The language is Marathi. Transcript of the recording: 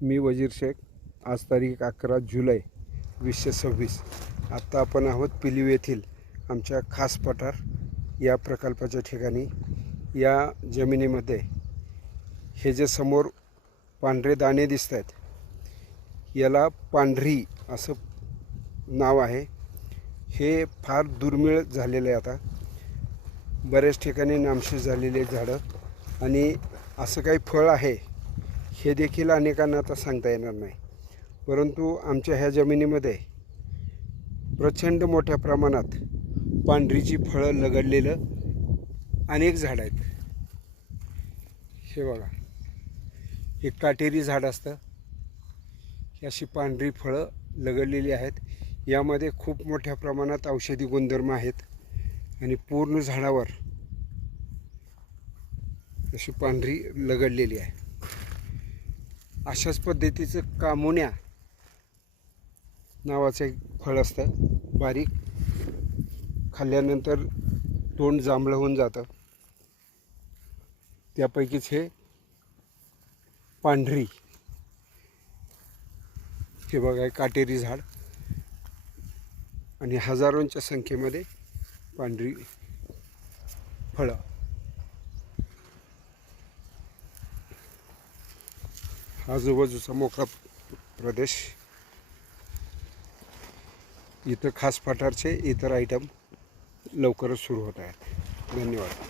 मी वजीर शेख. आज तारीख 11 जुलै 2026. आत्ता आपण आहोत पिलीव येथील आमच्या खास पठार या प्रकल्पाच्या ठिकाणी. या जमिनीमध्ये हे जे समोर पांढरे दाणे दिसत आहेत, याला पांढरी असं नाव आहे. हे फार दुर्मिळ झालेलं आहे. आता बऱ्याच ठिकाणी नामशेष झालेले झाडं आणि असं काही फळ आहे हे देखील अनेकांना आता सांगता येणार नाही. परंतु आमच्या ह्या जमिनीमध्ये प्रचंड मोठ्या प्रमाणात पांढरीची फळं लगडलेलं अनेक झाडं आहेत. हे बघा, हे काटेरी झाड असतं. ही अशी पांढरी फळं लगडलेली आहेत. यामध्ये खूप मोठ्या प्रमाणात औषधी गुणधर्म आहेत आणि पूर्ण झाडावर अशी पांढरी लगडलेली आहे. अशाच पद्धतीचं कामुन्या नावाचं एक फळ असतं. बारीक, खाल्ल्यानंतर तोंड जांभळं होऊन जातं. त्यापैकीच हे पांढरी, हे बघा काटेरी झाड आणि हजारोंच्या संख्येमध्ये पांढरी फळं. आजूबाजूचा मोकळा प्रदेश. इथं खास पठारचे इतर आयटम लवकरच सुरू होत आहेत. धन्यवाद.